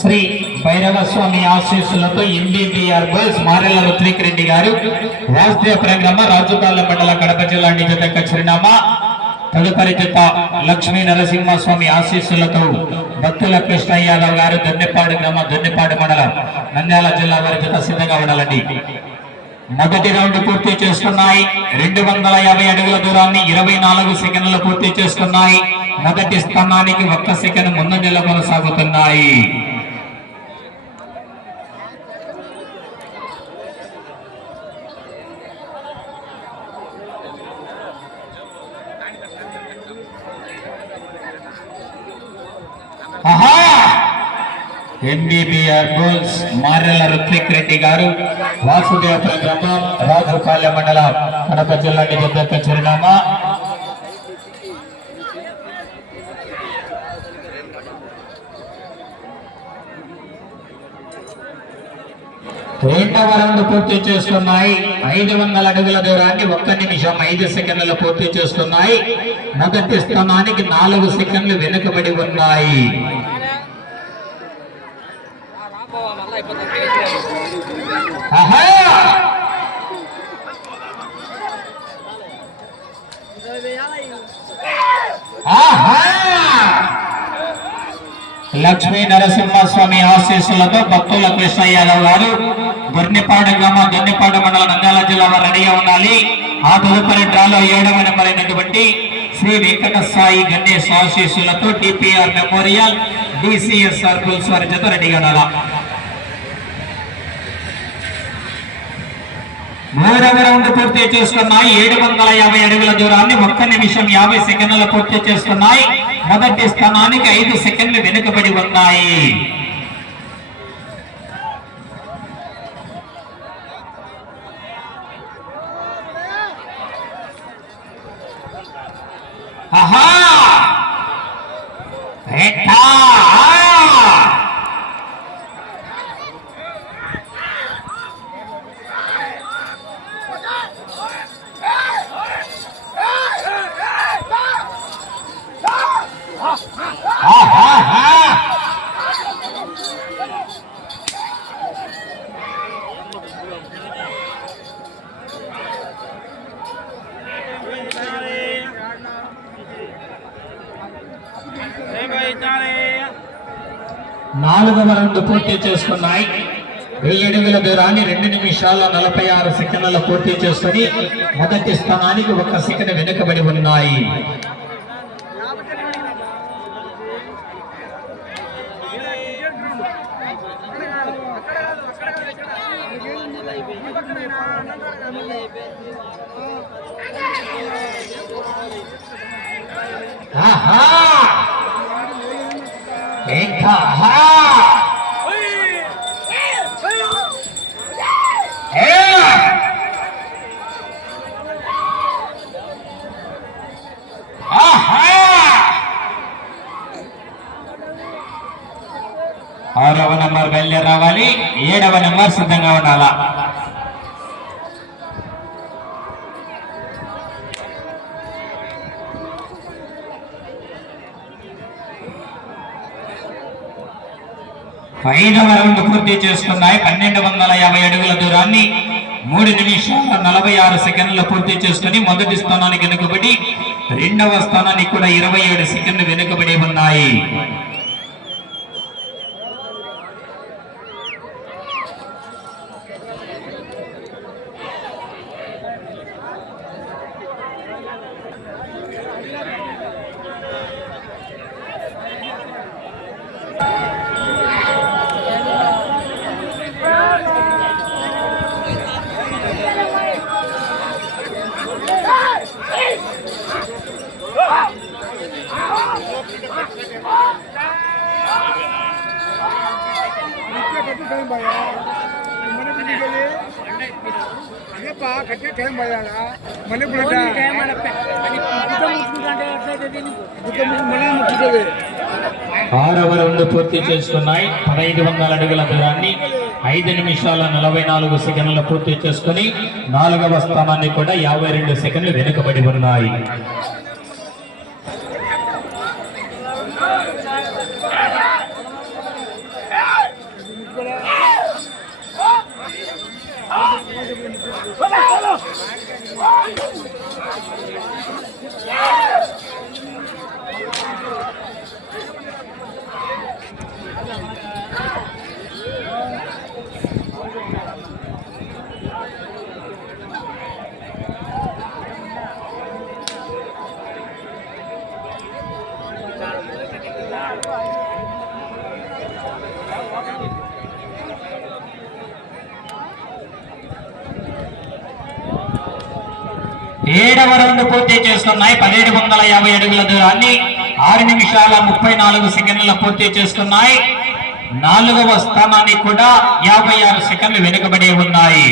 శ్రీ భైరవ స్వామి ఆశీస్సులతో ఎంబీబీఆర్ బాయ్స్ మారెల్ల రుత్విక్ రెడ్డి గారు వాసుదేవ ప్రోగ్రామ రాజుపాల మండల కడప జిల్లా జత చిరునామా. తదుపరి జత లక్ష్మీ నరసింహస్వామి ఆశీస్సులతో భక్తుల కృష్ణ యాదవ్ గారు దొన్నెపాడు గ్రామ దొన్నెపాడు మండలం నంద్యాల జిల్లా వారి జత సిద్ధంగా ఉండాలండి. మొదటి రౌండ్ పూర్తి చేస్తున్నాయి. 250 అడుగుల దూరాన్ని 24 సెకండ్లు పూర్తి చేస్తున్నాయి. మొదటి స్థానానికి 1 సెకండ్ ముందంజలో కొనసాగుతున్నాయి. ఎంబీబీఆర్ బాయ్స్ మారెల్ల రుత్విక్ రెడ్డి గారు వాసుదేవపురం గ్రామం రాజుపాలె మండలం కడప జిల్లా జత చిరునామా. రెండవ రౌండ్ పూర్తి చేస్తున్నాయి. 500 అడుగుల దూరాన్ని 1 నిమిషం 5 సెకండ్లు పూర్తి చేస్తున్నాయి. మొదటి స్థానానికి 4 సెకండ్లు వెనుకబడి ఉన్నాయి. లక్ష్మీ నరసింహస్వామి ఆశీస్సులతో భక్తుల కృష్ణ యాదవ్ గారు దొర్నిపాడు గ్రామ దొర్నిపాడు మండలం నంద్యాల జిల్లా వారు రెడీగా ఉండాలి. ఆ తదుపరి డ్రాలో 7వ నెంబర్ అయినటువంటి శ్రీ వెంకట సాయి గణేష్ ఆశీస్సులతో టిపిఆర్ మెమోరియల్ డిసిఎస్ సర్కిల్స్ వారి జత రెడీగా ఉండాలా. 3వ రౌండ్ పూర్తి చేస్తున్నాయి. 750 అడుగుల దూరాన్ని 1 నిమిషం 50 సెకండ్లు పూర్తి చేస్తున్నాయి. మొదటి స్థానానికి 5 సెకండ్లు వెనుకబడి ఉన్నాయి. నాలుగవ రౌండ్ పూర్తి చేసుకున్నాయి. 1000 అడుగుల దూరాన్ని 2 నిమిషాల 46 సెకండ్ల పూర్తి చేసుకుని మొదటి స్థానానికి 1 సెకండ్ వెనుకబడి ఉన్నాయి. ఆరవ నెంబర్ బయలుదేరి రావాలి. 7వ నెంబర్ సిద్ధంగా ఉండాలా. ఐదవ రౌండ్ పూర్తి చేసుకున్నాయి. 1250 అడుగుల దూరాన్ని 3 నిమిషాల 46 సెకండ్లు పూర్తి చేసుకుని మొదటి స్థానానికి వెనుకబడి 2వ స్థానానికి కూడా 27 సెకండ్లు వెనుకబడి ఉన్నాయి. ఆరవ రౌండ్ పూర్తి చేసుకున్నాయి. 1500 అడుగుల దూరాన్ని 5 నిమిషాల 44 సెకండ్ల పూర్తి చేసుకుని 4వ స్థానాన్ని కూడా 52 సెకండ్లు వెనుకబడి ఉన్నాయి. ఏడవ రౌండ్ పూర్తి చేసుకున్నాయి. 1750 అడుగుల దూరాన్ని 6 నిమిషాల 34 సెకండ్ల పూర్తి చేసుకున్నాయి. 4వ స్థానాన్ని కూడా 56 సెకండ్లు వెనుకబడి ఉన్నాయి.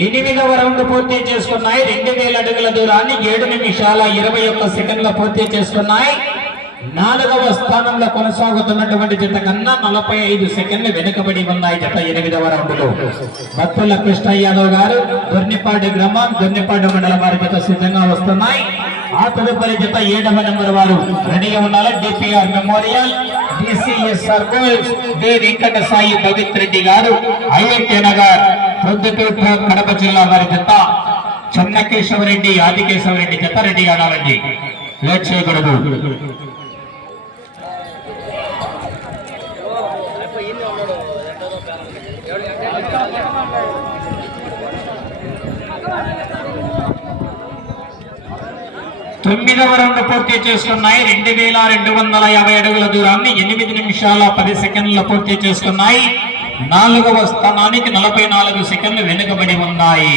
ఎనిమిదవ రౌండ్ పూర్తి చేసుకున్నాయి. 2000 అడుగుల దూరాన్ని 7 నిమిషాల 21 సెకండ్ల పూర్తి చేసుకున్నాయి. 4వ స్థానంలో కొనసాగుతున్నటువంటి జత కన్నా 45 సెకండ్లు వెనుకబడి ఉన్నాయి. జత 8వ రౌండ్ లో భక్తుల కృష్ణ యాదవ్ గారు దొర్నిపాడు గ్రామం దొర్నిపాడు మండల వారి జత సిద్ధంగా వస్తున్నాయి. ఆ తదుపరి జత 7వ నెంబర్ వారు రెడీగా ఉండాలి. DPR memorial DCSR goals D Venkata Sai Pavitra Reddy గారు అయోధ్య నగర్ ప్రొద్దుటూరు కడప జిల్లా వారి జత చెన్నకేశవరెడ్డి ఆదికేశవరెడ్డి జత రెడీగా ఉండాలండి. లేట్ చేయకూడదు. తొమ్మిదవ రౌండ్ పూర్తి చేసుకున్నాయి. 2250 అడుగుల దూరాన్ని 8 నిమిషాల 10 సెకండ్ల పూర్తి చేసుకున్నాయి. 4వ స్థానానికి 44 సెకండ్లు వెనుకబడి ఉన్నాయి.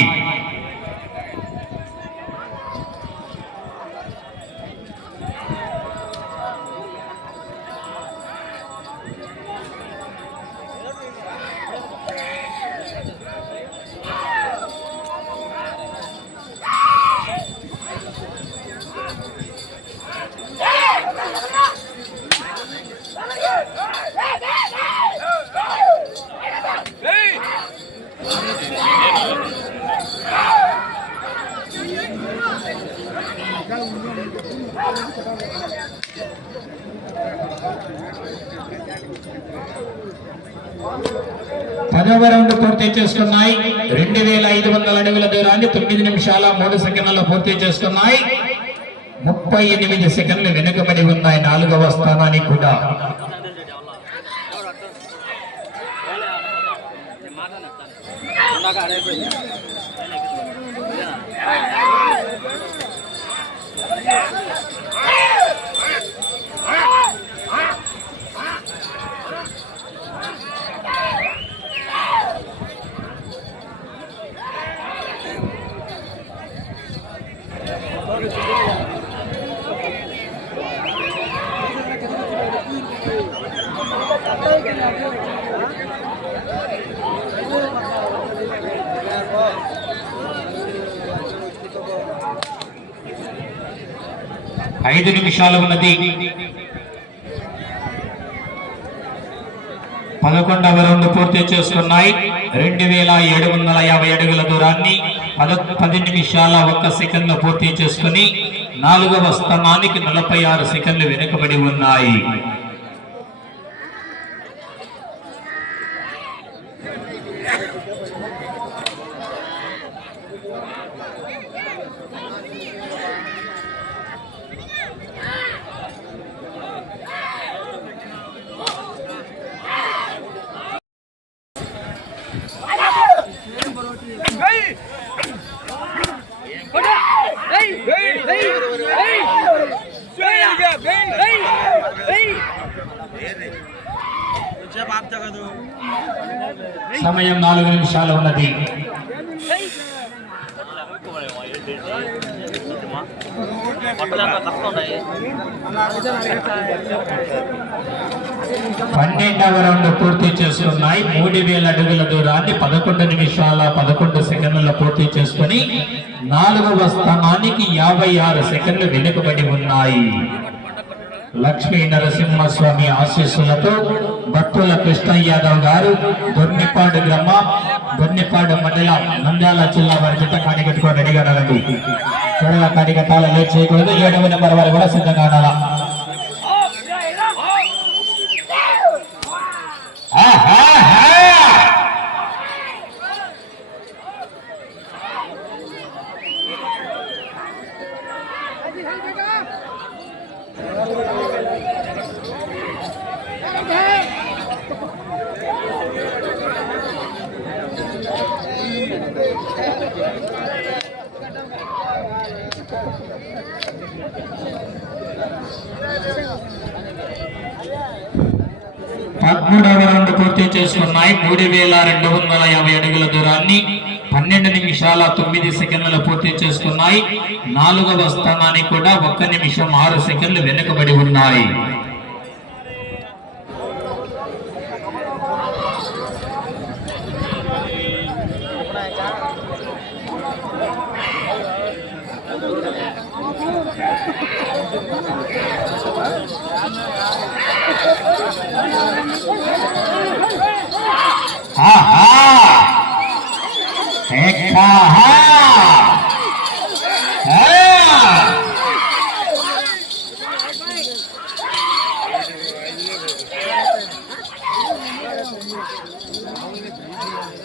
పదవ రౌండ్ పూర్తి చేసుకున్నాయి. 2500 అడుగుల దూరాన్ని 9 నిమిషాల 3 సెకండ్లలో పూర్తి చేసుకున్నాయి. 38 సెకండ్లు వెనుకబడి ఉన్నాయి 4వ స్థానానికి కూడా. ఐదు నిమిషాలు ఉన్నది. 11వ రౌండ్ పూర్తి చేసుకున్నాయి. 2750 అడుగుల దూరాన్ని 10 నిమిషాల 1 సెకండ్ పూర్తి చేసుకుని 4వ స్థానానికి 46 సెకండ్లు వెనుకబడి ఉన్నాయి. సమయం 4 నిమిషాలు ఉన్నది. పన్నెండవ రౌండ్ పూర్తి చేస్తున్నాయి. 3000 అడుగుల దూరాన్ని 11 నిమిషాల 11 సెకండ్ల పూర్తి చేసుకుని 4వ స్థానానికి 56 సెకండ్లు వెనుకబడి ఉన్నాయి. లక్ష్మీ నరసింహస్వామి ఆశీస్సులతో భక్తుల కృష్ణ యాదవ్ గారు దొర్నిపాడు గ్రామం దొర్నిపాడు మండలం నంద్యాల జిల్లా వారి జత కాడిగట్టుకొని రెడీగా రండి. త్వరగా కాడిగట్టాల లేట్ చేయకూడదు. 7వ నెంబర్ వారు కూడా సిద్ధంగా ఉండాలా. పదమూడవ రౌండ్ పూర్తి చేసుకున్నాయి. 3250 అడుగుల దూరాన్ని 12 నిమిషాల 9 సెకండ్లు పూర్తి చేసుకున్నాయి. 4వ స్థానానికి కూడా 1 నిమిషం 6 సెకండ్లు వెనుకబడి ఉన్నాయి.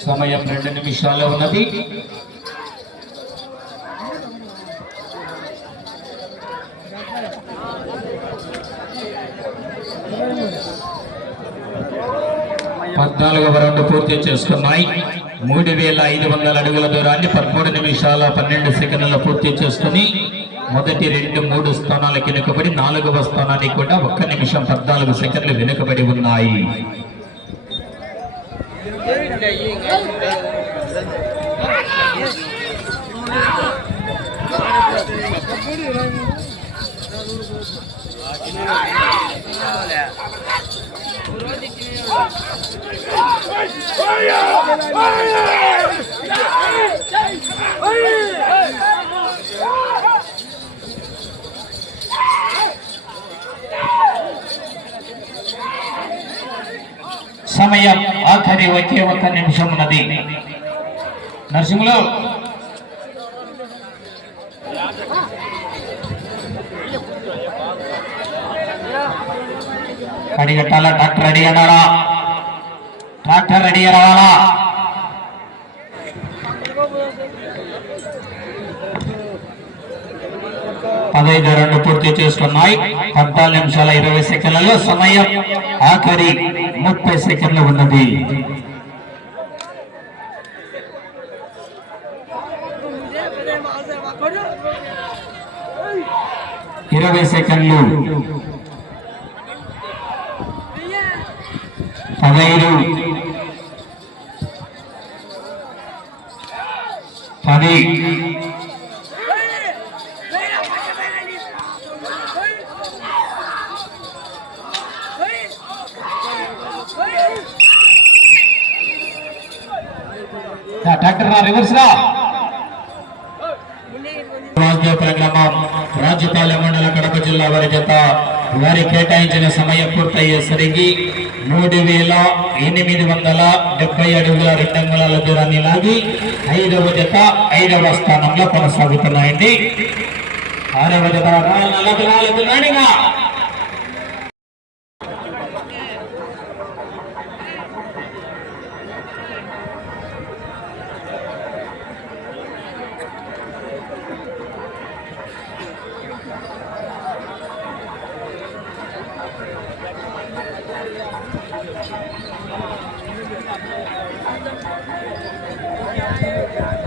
సమయం 2 నిమిషాలు ఉన్నది. పద్నాలుగవ రౌండ్ పూర్తి చేసుకున్నాయి. 3500 అడుగుల దూరాన్ని 13 నిమిషాల 12 సెకండ్ల పూర్తి చేసుకుని మొదటి 2-3 స్థానాలకు వెనుకబడి 4వ స్థానానికి కూడా 1 నిమిషం 14 సెకండ్లు వెనుకబడి ఉన్నాయి. సమయం ఆఖరి ఒకే 1 నిమిషం ఉన్నది. నరసింహులు కడిగట్టాలా. డాక్టర్ రెడీ అన్నారా? డాక్టర్ రెడీ రావాలా? పదహైదు రౌండ్లు పూర్తి చేసుకున్నాయి. 14 నిమిషాల 20 సెకండ్లలో సమయం ఆఖరి 30 సెకండ్లు ఉన్నది. 20 సెకండ్లు. 15 10 డాక్టర్ రివర్స్ రా. గ్రామం రాజుపాలెం మండల కడప జిల్లా వారి జత వారి కేటాయించిన సమయం పూర్తయ్యేసరికి 3870 అడుగుల 2 అంగుళాల దూరాన్ని లాగి 5వ జత 5వ స్థానంలో కొనసాగుతున్నాయండి. 6వ జత 4 Thank you.